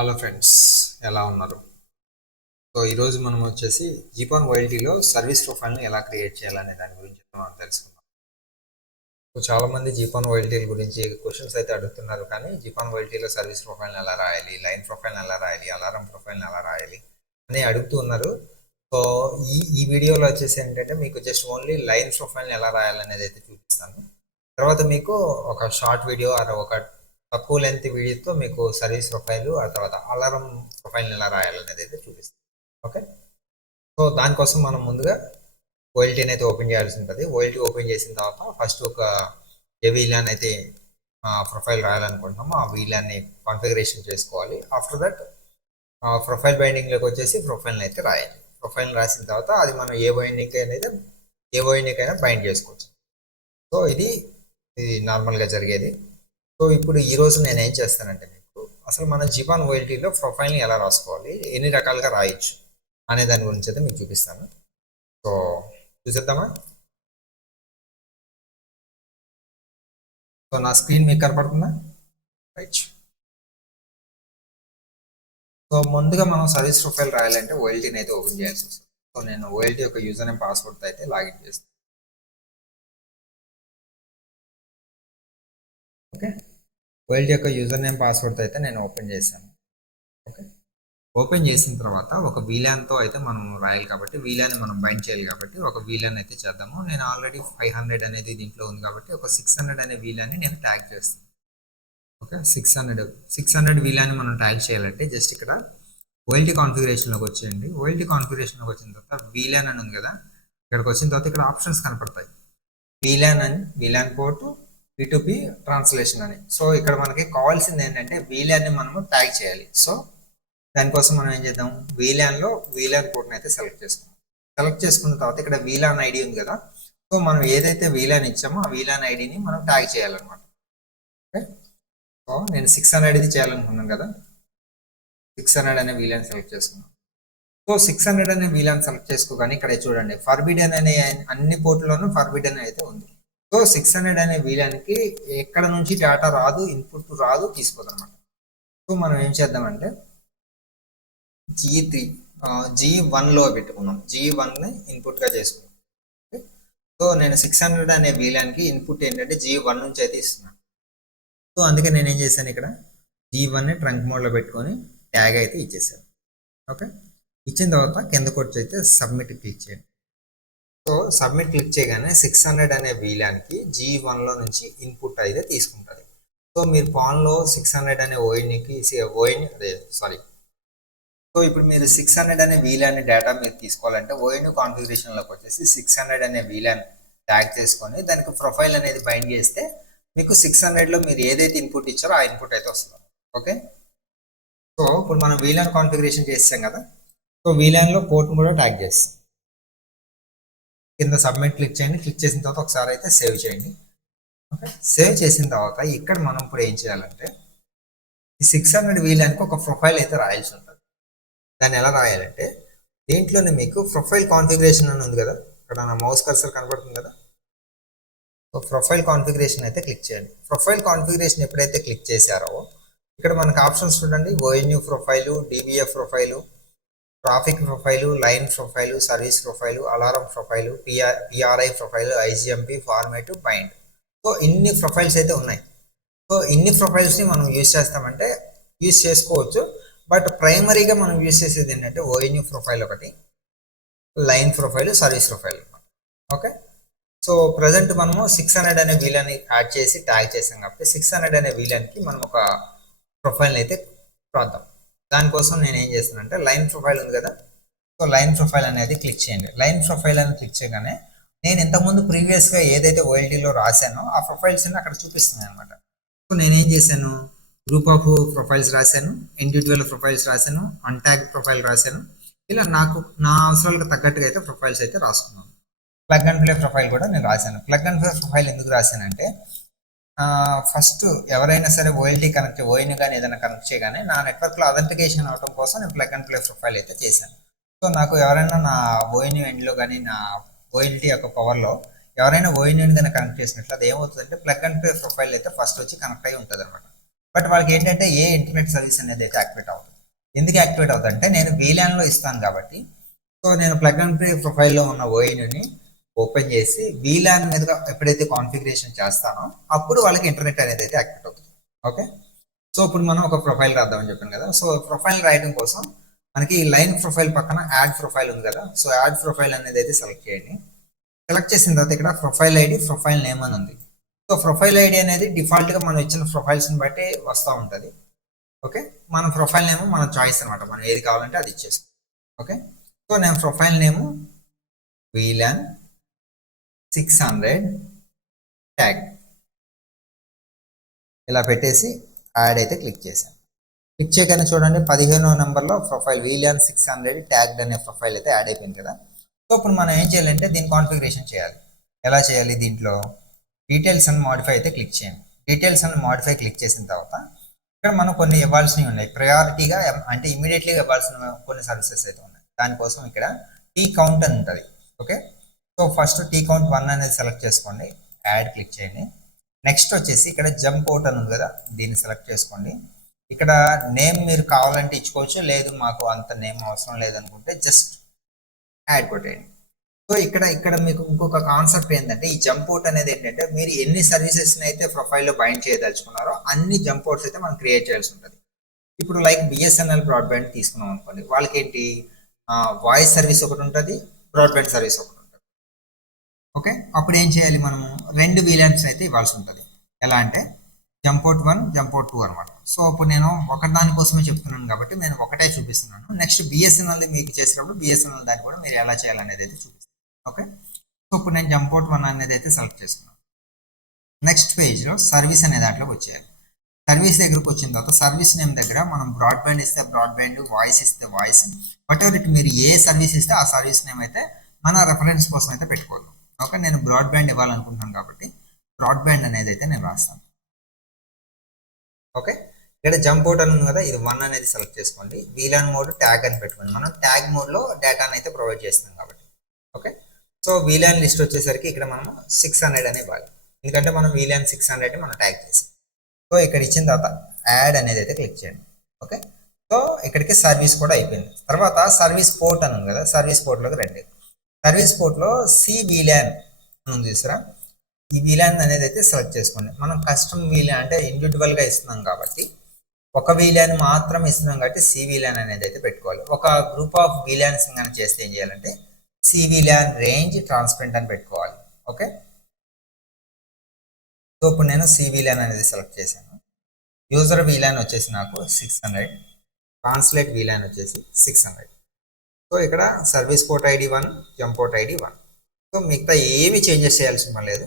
Hello friends, ఎలా ఉన్నారు? So ఈరోజు మనం వచ్చేసి జీపాన్ వైల్టీలో సర్వీస్ ప్రొఫైల్ని ఎలా క్రియేట్ చేయాలనే దాని గురించి మనం తెలుసుకుందాం. సో చాలామంది జీపాన్ వైల్టీల గురించి క్వశ్చన్స్ అయితే అడుగుతున్నారు, కానీ జీపాన్ వైల్టీలో సర్వీస్ ప్రొఫైల్ని ఎలా రాయాలి, లైన్ ప్రొఫైల్ని ఎలా రాయాలి, అలారం ప్రొఫైల్ని ఎలా రాయాలి అని అడుగుతూ ఉన్నారు. సో ఈ వీడియోలో వచ్చేసి ఏంటంటే మీకు జస్ట్ ఓన్లీ లైన్ ప్రొఫైల్ని ఎలా రాయాలనేది అయితే చూపిస్తాను. తర్వాత మీకు ఒక షార్ట్ వీడియో ఆర్ ఒక తక్కువ లెంత్ వీడియోతో మీకు సర్వీస్ ప్రొఫైల్ ఆ తర్వాత అలారం ప్రొఫైల్ని ఎలా రాయాలనేది అయితే చూపిస్తాను. ఓకే, సో దానికోసం మనం ముందుగా ఓఎల్టీని అయితే ఓపెన్ చేయాల్సి ఉంటుంది. ఓఎల్టీ ఓపెన్ చేసిన తర్వాత ఫస్ట్ ఒక ఏ వీలాన్ అయితే ప్రొఫైల్ రాయాలనుకుంటున్నామో ఆ వీలాన్ని కాన్ఫిగరేషన్ చేసుకోవాలి. ఆఫ్టర్ దట్ ప్రొఫైల్ బైండింగ్లోకి వచ్చేసి ప్రొఫైల్ని అయితే రాయాలి. ప్రొఫైల్ రాసిన తర్వాత అది మనం ఏ బైండింగ్కైనా బైండ్ చేసుకోవచ్చు. సో ఇది నార్మల్గా జరిగేది. సో ఇప్పుడు ఈరోజు నేను ఏం చేస్తానంటే మీకు అసలు మన జీపాన్ ఓఎల్టీలో ప్రొఫైల్ని ఎలా రాసుకోవాలి, ఎన్ని రకాలుగా రాయొచ్చు అనే దాని గురించి అయితే మీకు చూపిస్తాను. సో చూసేద్దామా? సో నా స్క్రీన్ మీకు కనపడుతుందా? రైట్. సో ముందుగా మనం సర్వీస్ ప్రొఫైల్ రాయాలంటే ఓఎల్టీని అయితే ఓపెన్ చేయాల్సి వస్తుంది. సో నేను ఓఎల్టీ యొక్క యూజర్ నేమ్ పాస్వర్డ్తో అయితే లాగిన్ చేస్తాను. ఓకే, ఓఎల్టీ యొక్క యూజర్ నేమ్ పాస్వర్డ్తో అయితే నేను ఓపెన్ చేశాను. ఓకే, ఓపెన్ చేసిన తర్వాత ఒక వీలాన్తో అయితే మనం రాయాలి కాబట్టి వీలాన్ని మనం బైండ్ చేయాలి కాబట్టి ఒక వీలాన్ అయితే చేద్దాము. నేను ఆల్రెడీ 500 అనేది దీంట్లో ఉంది కాబట్టి ఒక 600 అనే వీలాన్ని నేను ట్యాగ్ చేస్తాను. ఓకే, 600 వీలాన్ని మనం ట్యాగ్ చేయాలంటే జస్ట్ ఇక్కడ ఓఎల్టీ కాన్ఫిగరేషన్లోకి వచ్చేయండి. ఓఎల్టీ కాన్ఫిగరేషన్లోకి వచ్చిన తర్వాత వీలాన్ అని ఉంది కదా, ఇక్కడికి వచ్చిన తర్వాత ఇక్కడ ఆప్షన్స్ కనపడతాయి. వీలాన్ అని, వీలాన్ పోర్ట్, P2P ట్రాన్స్లేషన్ అని. సో ఇక్కడ మనకి కావాల్సింది ఏంటంటే వీలాన్ని మనము ట్యాగ్ చేయాలి. సో దానికోసం మనం ఏం చేద్దాం, వీలాన్లో వీలాన్ పోర్ట్ని అయితే సెలెక్ట్ చేసుకుందాం. సెలెక్ట్ చేసుకున్న తర్వాత ఇక్కడ వీలాన్ ఐడి ఉంది కదా, సో మనం ఏదైతే వీలాన్ ఇచ్చామో ఆ వీలాన్ ఐడిని మనం ట్యాగ్ చేయాలన్నమాట. ఓకే, సో నేను 600 చేయాలనుకున్నాను కదా, 600 అనే వీలాన్ సెలెక్ట్ చేసుకున్నాను. సో 600 అనే వీలాన్ సెలెక్ట్ చేసుకోగానే ఇక్కడ చూడండి ఫర్బిడెన్ అనే అన్ని పోర్టుల్లోనూ ఫర్బిడెన్ అయితే ఉంది. సో 600 అనే వీలాన్కి ఎక్కడ నుంచి డేటా రాదు, ఇన్పుట్ రాదు, తీసుకోదు అనమాట. సో మనం ఏం చేద్దామంటే G1లో పెట్టుకున్నాం, G1ని ఇన్పుట్గా చేసుకున్నాం. సో నేను 600 అనే వీలాన్కి ఇన్పుట్ ఏంటంటే G1 నుంచి అయితే ఇస్తున్నాను. సో అందుకే నేను ఏం చేశాను, ఇక్కడ G1ని ట్రంక్ మోడ్లో పెట్టుకొని ట్యాగ్ అయితే ఇచ్చేసాను. ఓకే, ఇచ్చిన తర్వాత కిందకు వచ్చి అయితే సబ్మిట్ క్లిక్ చేయండి. సో సబ్మిట్ క్లిక్ చేయగానే 600 అనే వీలాన్కి G1లో నుంచి ఇన్పుట్ అయితే తీసుకుంటుంది. సో మీరు పాన్లో 600 అనే సో ఇప్పుడు మీరు 600 అనే వీలాన్ డేటా మీరు తీసుకోవాలంటే ఓఎన్యూ కాన్ఫిగరేషన్లోకి వచ్చేసి 600 అనే వీలాన్ ట్యాగ్ చేసుకొని దానికి ప్రొఫైల్ అనేది బైండ్ చేస్తే మీకు 600లో మీరు ఏదైతే ఇన్పుట్ ఇచ్చారో ఆ ఇన్పుట్ అయితే వస్తుంది. ఓకే, సో ఇప్పుడు మనం వీలాన్ కాన్ఫిగరేషన్ చేస్తాం కదా, సో వీలాన్లో పోర్ట్ను కూడా ట్యాగ్ చేస్తాం. కింద సబ్మిట్ క్లిక్ చేయండి. క్లిక్ చేసిన తర్వాత ఒకసారి అయితే సేవ్ చేయండి. ఓకే, సేవ్ చేసిన తర్వాత ఇక్కడ మనం ఇప్పుడు ఏం చేయాలంటే ఈ 600 వీలాన్కి ఒక ప్రొఫైల్ అయితే రాయాల్సి ఉంటుంది. దాన్ని ఎలా రాయాలంటే దీంట్లోనే మీకు ప్రొఫైల్ కాన్ఫిగరేషన్ అని ఉంది కదా, ఇక్కడ నా మౌస్ కర్సర్ కనబడుతుంది కదా, సో ప్రొఫైల్ కాన్ఫిగరేషన్ అయితే క్లిక్ చేయండి. ప్రొఫైల్ కాన్ఫిగరేషన్ ఎప్పుడైతే క్లిక్ చేశారో ఇక్కడ మనకు ఆప్షన్స్ చూడండి, ONU profile, DBF profile, traffic profile, line profile, service profile, alarm profile, PRI profile, IGMP, format, bind. So ఇన్ని ప్రొఫైల్స్ అయితే ఉన్నాయి. సో ఇన్ని ప్రొఫైల్స్ని మనం యూజ్ చేస్తామంటే యూజ్ చేసుకోవచ్చు, బట్ ప్రైమరీగా మనం యూజ్ చేసేది ఏంటంటే ఓఎన్యూ ప్రొఫైల్ ఒకటి, లైన్ ప్రొఫైల్, సర్వీస్ ప్రొఫైల్ అనమాట. ఓకే, సో ప్రజెంట్ మనము 600 అనే వీలాన్ని యాడ్ చేసి ట్యాగ్ చేసాం కాబట్టి 600 అనే వీలాన్కి మనం ఒక ప్రొఫైల్ని అయితే రాద్దాం. దానికోసం నేను ఏం చేస్తానంటే లైన్ ప్రొఫైల్ ఉంది కదా, సో లైన్ ప్రొఫైల్ అనేది క్లిక్ చేయండి. లైన్ ప్రొఫైల్ అని క్లిక్ చేయగానే నేను ఇంతకుముందు ప్రీవియస్గా ఏదైతే ఓఎల్టీలో రాశానో ఆ ప్రొఫైల్స్ని అక్కడ చూపిస్తున్నాయి అనమాట. సో నేనేం చేశాను, గ్రూప్ ఆఫ్ ప్రొఫైల్స్ రాశాను, ఇండివిజువల్ ప్రొఫైల్స్ రాశాను, అన్ట్యాగ్ ప్రొఫైల్ రాశాను. ఇలా నాకు నా అవసరాలకు తగ్గట్టుగా అయితే ప్రొఫైల్స్ అయితే రాసుకున్నాను. ప్లగ్ అండ్ ప్లే ప్రొఫైల్ కూడా నేను రాశాను. ప్లగ్ అండ్ ప్లే ప్రొఫైల్ ఎందుకు రాశానంటే ఫస్ట్ ఎవరైనా సరే ఓఎల్టీ ఓఎన్ కానీ ఏదైనా కనెక్ట్ చేయగానే నా నెట్వర్క్లో అథెంటికేషన్ అవడం కోసం నేను ప్లగ్ అండ్ ప్లే ప్రొఫైల్ అయితే చేశాను. సో నాకు ఎవరైనా నా ఓఎన్యూ ఎండ్లో కానీ నా ఓఎల్టీ యొక్క పవర్లో ఎవరైనా ఓఎన్యూని కానీ కనెక్ట్ చేసినట్లు అది ఏమవుతుందంటే ప్లగ్ అండ్ ప్లే ప్రొఫైల్ అయితే ఫస్ట్ వచ్చి కనెక్ట్ అయి ఉంటుంది అనమాట. బట్ వాళ్ళకి ఏంటంటే ఏ ఇంటర్నెట్ సర్వీస్ అనేది అయితే యాక్టివేట్ అవుతుంది. ఎందుకు యాక్టివేట్ అవుతుంది అంటే నేను వీలాన్లో ఇస్తాను కాబట్టి, సో నేను ప్లగ్ అండ్ ప్లే ప్రొఫైల్లో ఉన్న ఓఎన్ని ఓపెన్ చేసి వీలాన్ మీదుగా ఎప్పుడైతే కాన్ఫిగరేషన్ చేస్తానో అప్పుడు వాళ్ళకి ఇంటర్నెట్ అనేది అయితే యాక్టివేట్ అవుతుంది. ఓకే, సో ఇప్పుడు మనం ఒక ప్రొఫైల్ రాద్దామని చెప్పాను కదా. సో ప్రొఫైల్ రాయడం కోసం మనకి లైన్ ప్రొఫైల్ పక్కన యాడ్ ప్రొఫైల్ ఉంది కదా. సో యాడ్ ప్రొఫైల్ అనేది అయితే సెలెక్ట్ చేయండి. సెలెక్ట్ చేసిన తర్వాత ఇక్కడ ప్రొఫైల్ ఐడి, ప్రొఫైల్ నేమ్ అని ఉంది. సో ప్రొఫైల్ ఐడి అనేది డిఫాల్ట్గా మనం ఇచ్చిన ప్రొఫైల్స్ని బట్టి వస్తూ ఉంటుంది. ఓకే, మన ప్రొఫైల్ నేమ్ మన చాయిస్ అనమాట, మనం ఏది కావాలంటే అది ఇచ్చేస్తాం. ఓకే, సో నేను ప్రొఫైల్ నేమ్ వీలాన్ 600 ట్యాగ్ ఇలా పెట్టేసి యాడ్ అయితే క్లిక్ చేశాను. క్లిక్ చేయగానే చూడండి 15వ నెంబర్లో ప్రొఫైల్ వీలాన్ 600 ట్యాగ్డ్ అనే ప్రొఫైల్ అయితే యాడ్ అయిపోయింది కదా. సో ఇప్పుడు మనం ఏం చేయాలంటే దీన్ని కాన్ఫిగరేషన్ చేయాలి. ఎలా చేయాలి? దీంట్లో డీటెయిల్స్ అండ్ మాడిఫై అయితే క్లిక్ చేయండి. డీటెయిల్స్ అండ్ మాడిఫై క్లిక్ చేసిన తర్వాత ఇక్కడ మనం కొన్ని ఇవ్వాల్సినవి ఉన్నాయి. ప్రయారిటీగా అంటే ఇమీడియట్లీగా ఇవ్వాల్సిన కొన్ని సర్వీసెస్ అయితే ఉన్నాయి. దానికోసం ఇక్కడ టీ కౌంట్ అని ఉంటుంది. Okay, so first T count 1 అనేది సెలెక్ట్ చేసుకోండి, యాడ్ క్లిక్ చేయండి. నెక్స్ట్ వచ్చేసి ఇక్కడ జంప్ అవుట్ అని ఉంది కదా, దీన్ని సెలెక్ట్ చేసుకోండి. ఇక్కడ నేమ్ మీరు కావాలంటే ఇచ్చుకోవచ్చు, లేదు మాకు అంత నేమ్ అవసరం లేదనుకుంటే జస్ట్ యాడ్ కొట్టేయండి. సో ఇక్కడ మీకు ఇంకొక కాన్సెప్ట్ ఏంటంటే ఈ జంప్ అవుట్ అనేది ఏంటంటే మీరు ఎన్ని సర్వీసెస్ని అయితే ప్రొఫైల్లో బైండ్ చేయదలుచుకున్నారో అన్ని జంప్ అవుట్స్ అయితే మనం క్రియేట్ చేయాల్సి ఉంటుంది. ఇప్పుడు లైక్ బిఎస్ఎన్ఎల్ బ్రాడ్బ్యాండ్ తీసుకున్నాం అనుకోండి, వాళ్ళకి ఏంటి వాయిస్ సర్వీస్ ఒకటి ఉంటుంది, బ్రాడ్బ్యాండ్ సర్వీస్ ఒకటి ఉంటుంది. ఓకే, అప్పుడు ఏం చేయాలి? మనము 2 వీలాన్స్ అయితే ఇవ్వాల్సి ఉంటుంది. ఎలా అంటే జంపోర్ట్ 1, జంపోర్ట్ 2 అనమాట. సో ఇప్పుడు నేను ఒకదాని కోసమే చెప్తున్నాను కాబట్టి నేను ఒకటే చూపిస్తున్నాను. నెక్స్ట్ బిఎస్ఎన్ఎల్ మీకు చేసేటప్పుడు బిఎస్ఎన్ఎల్ దాన్ని కూడా మీరు ఎలా చేయాలనేది అయితే చూపిస్తాను. ఓకే, సో ఇప్పుడు నేను జంపోర్ట్ 1 అనేది అయితే సెలెక్ట్ చేసుకున్నాను. నెక్స్ట్ పేజ్లో సర్వీస్ అనే దాంట్లోకి వచ్చేయాలి. సర్వీస్ దగ్గరకు వచ్చిన తర్వాత సర్వీస్ నేమ్ దగ్గర మనం బ్రాడ్బ్యాండ్ ఇస్తే బ్రాడ్బ్యాండ్, వాయిస్ ఇస్తే వాయిస్, వాట్ ఎవర్ ఇట్ మీరు ఏ సర్వీస్ ఇస్తే ఆ సర్వీస్ నేమ్ అయితే మన రెఫరెన్స్ కోసం అయితే పెట్టుకోవాలి. ఓకే, నేను బ్రాడ్బ్యాండ్ ఇవ్వాలనుకుంటున్నాను కాబట్టి బ్రాడ్బ్యాండ్ అనేది అయితే నేను రాస్తాను. ఓకే, ఇక్కడ జంప్ అవుట్ అని ఉంది కదా, ఇది 1 అనేది సెలెక్ట్ చేసుకోండి. వీలాన్ మోడ్ ట్యాగ్ అని పెట్టుకోండి. మనం ట్యాగ్ మోడ్లో డేటాను అయితే ప్రొవైడ్ చేస్తున్నాం కాబట్టి. ఓకే, సో వీలాన్ లిస్ట్ వచ్చేసరికి ఇక్కడ మనం 600 అని ఇవ్వాలి, ఎందుకంటే మనం వీలాన్ 600 మనం ట్యాగ్ చేసాం. సో ఇక్కడ ఇచ్చిన తర్వాత యాడ్ అనేది అయితే క్లిక్ చేయండి. ఓకే, సో ఇక్కడికి సర్వీస్ కూడా అయిపోయింది. తర్వాత సర్వీస్ పోర్ట్ అని ఉంది కదా, సర్వీస్ పోర్ట్లోకి రండి. సర్వీస్ పోర్ట్లో సి వీలాన్ ఉంది చూసారా, ఈ వీలాన్ అనేది అయితే సెలెక్ట్ చేసుకోండి. మనం కస్టమ్ వీలాన్ అంటే ఇండివిజువల్గా ఇస్తున్నాం కాబట్టి ఒక వీలాన్ మాత్రం ఇస్తున్నాం కాబట్టి సి వీలాన్ అనేది అయితే పెట్టుకోవాలి. ఒక గ్రూప్ ఆఫ్ వీలాన్స్ కానీ చేస్తే ఏం చేయాలంటే సి వీలాన్ రేంజ్ ట్రాన్స్పరెంట్ అని పెట్టుకోవాలి. ఓకే, సో ఇప్పుడు నేను సి వీలాన్ అనేది సెలెక్ట్ చేశాను. యూజర్ వీలాన్ వచ్చేసి నాకు 600, ట్రాన్స్లేట్ వీలాన్ వచ్చేసి 600. సో ఇక్కడ service port ID 1, gemport ID 1. So మిగతా ఏమి చేంజెస్ చేయాల్సిన పని లేదు.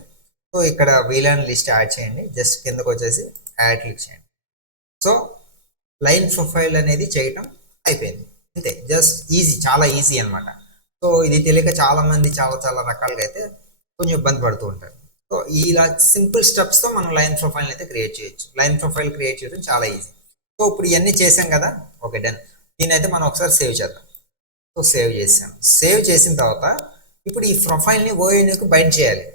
సో ఇక్కడ వీలాన్ లిస్ట్ యాడ్ చేయండి, జస్ట్ కిందకు వచ్చేసి యాడ్ క్లిక్ చేయండి. సో లైన్ ప్రొఫైల్ అనేది చేయటం అయిపోయింది, అంతే. జస్ట్ ఈజీ, చాలా ఈజీ అనమాట. సో ఇది తెలియక చాలామంది చాలా రకాలుగా అయితే కొంచెం ఇబ్బంది పడుతూ ఉంటారు. సో ఇలా సింపుల్ స్టెప్స్తో మనం లైన్ ప్రొఫైల్ని అయితే క్రియేట్ చేయొచ్చు. లైన్ ప్రొఫైల్ క్రియేట్ చేయడం చాలా ఈజీ. సో ఇప్పుడు ఇవన్నీ చేసాం కదా, ఓకే డన్. దీని అయితే మనం ఒకసారి సేవ్ చేద్దాం. సో సేవ్ చేసాను. సేవ్ చేసిన తర్వాత ఇప్పుడు ఈ ప్రొఫైల్ని ఓఎన్యూకి బైండ్ చేయాలి.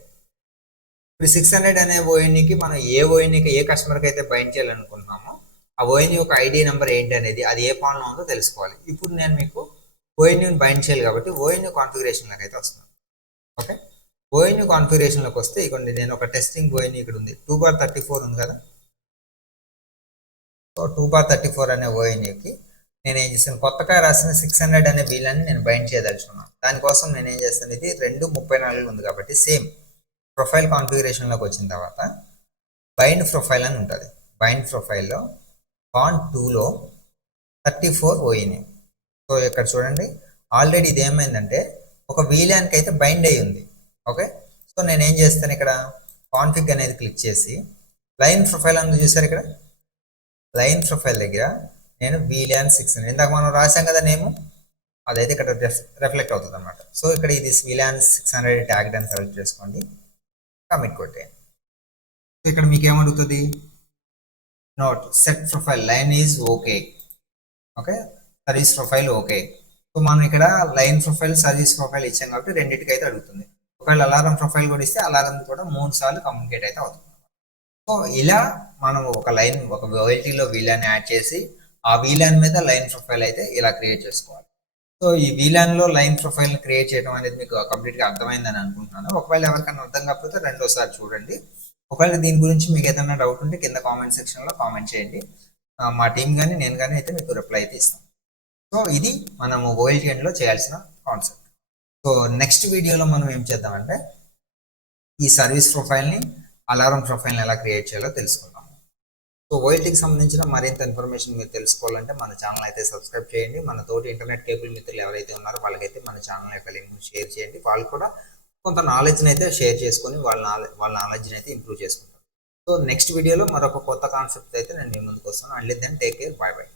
ఇప్పుడు 600 అనే ఓఎన్యూకి మనం ఏ ఓఎన్యూకి ఏ కస్టమర్కి అయితే బైండ్ చేయాలనుకుంటున్నామో ఆ ఓఎన్యూ యొక్క ఐడి నెంబర్ ఏంటి అనేది, అది ఏ పాన్లో ఉందో తెలుసుకోవాలి. ఇప్పుడు నేను మీకు ఓఎన్యూని బైండ్ చేయాలి కాబట్టి ఓఎన్యూ కాన్ఫిగరేషన్లోకి అయితే వస్తున్నాను. ఓకే, ఓఎన్యూ కాన్ఫిగరేషన్లోకి వస్తే ఇవ్వండి, నేను ఒక టెస్టింగ్ ఓఎన్యూ ఇక్కడ ఉంది, 2/34 ఉంది కదా. సో 2/34 అనే ఓఎన్యూకి నేను ఏం చేస్తాను, కొత్తగా రాసిన 600 అనే వీలాన్ని నేను బైండ్ చేయదలుచుకున్నాను. దానికోసం నేను ఏం చేస్తాను, ఇది 2:34 ఉంది కాబట్టి సేమ్ ప్రొఫైల్ కాన్ఫిగరేషన్లోకి వచ్చిన తర్వాత బైండ్ ప్రొఫైల్ అని ఉంటుంది. బైండ్ ప్రొఫైల్లో పాన్ 2లో 34 ఓఎన్యూ. సో ఇక్కడ చూడండి, ఆల్రెడీ ఇది ఏమైందంటే ఒక వీలాన్కి అయితే బైండ్ అయ్యి ఉంది. ఓకే, సో నేను ఏం చేస్తాను, ఇక్కడ కాన్ఫిగ్ అనేది క్లిక్ చేసి లైన్ ప్రొఫైల్ అని చూసారు, ఇక్కడ లైన్ ప్రొఫైల్ దగ్గర నేను వీలాన్ 600 ఇందాక మనం రాసాం కదా నేము, అదైతే ఇక్కడ రిఫ్లెక్ట్ అవుతుంది అనమాట. సో ఇక్కడ ఇది వీలాన్ 600 ట్యాగ్ అని సెలెక్ట్ చేసుకోండి, కమిట్ కొట్టేయండి. సో ఇక్కడ మీకు ఏమడుగుతుంది, note set profile line is okay. Okay, service profile okay. So మనం ఇక్కడ లైన్ ప్రొఫైల్, సర్వీస్ ప్రొఫైల్ ఇచ్చాం కాబట్టి రెండింటికి అయితే అడుగుతుంది. ఒకవేళ అలారం ప్రొఫైల్ కూడా ఇస్తే అలారం కూడా 3 సార్లు కమ్యూనికేట్ అయితే అవుతుంది. సో ఇలా మనం ఒక OLTలో VLAN యాడ్ చేసి ఆ VLAN మీద లైన్ ప్రొఫైల్ అయితే ఇలా క్రియేట్ చేసుకోవాలి. సో ఈ VLANలో లైన్ ప్రొఫైల్ని క్రియేట్ చేయడం అనేది మీకు కంప్లీట్గా అర్థమైందని అనుకుంటున్నాను. ఒకవేళ ఎవరికైనా అర్థం కాకపోతే రెండోసారి చూడండి. ఒకవేళ దీని గురించి మీకు ఏదైనా డౌట్ ఉంటే కింద కామెంట్ సెక్షన్లో కామెంట్ చేయండి. మా టీం కానీ నేను కానీ అయితే మీకు రిప్లై అయితే ఇస్తాం. సో ఇది మనము OLTNలో చేయాల్సిన కాన్సెప్ట్. సో నెక్స్ట్ వీడియోలో మనం ఏం చేద్దామంటే ఈ సర్వీస్ ప్రొఫైల్ని అలారం ప్రొఫైల్ని ఎలా క్రియేట్ చేయాలో తెలుసుకుందాం. సో OLTకి సంబంధించిన మరింత ఇన్ఫర్మేషన్ మీరు తెలుసుకోవాలంటే మన ఛానల్ అయితే సబ్స్క్రైబ్ చేయండి. మన తోటి ఇంటర్నెట్ కేబుల్ మిత్రులు ఎవరైతే ఉన్నారో వాళ్ళకైతే మన ఛానల్ యొక్క లింక్ని షేర్ చేయండి. వాళ్ళు కూడా కొంత నాలెడ్జ్ని అయితే షేర్ చేసుకొని వాళ్ళ నాలెడ్జ్ని అయితే ఇంప్రూవ్ చేసుకుంటారు. సో నెక్స్ట్ వీడియోలో మరొక కొత్త కాన్సెప్ట్ అయితే నేను మీ ముందుకు వస్తాను. And then take care, bye by.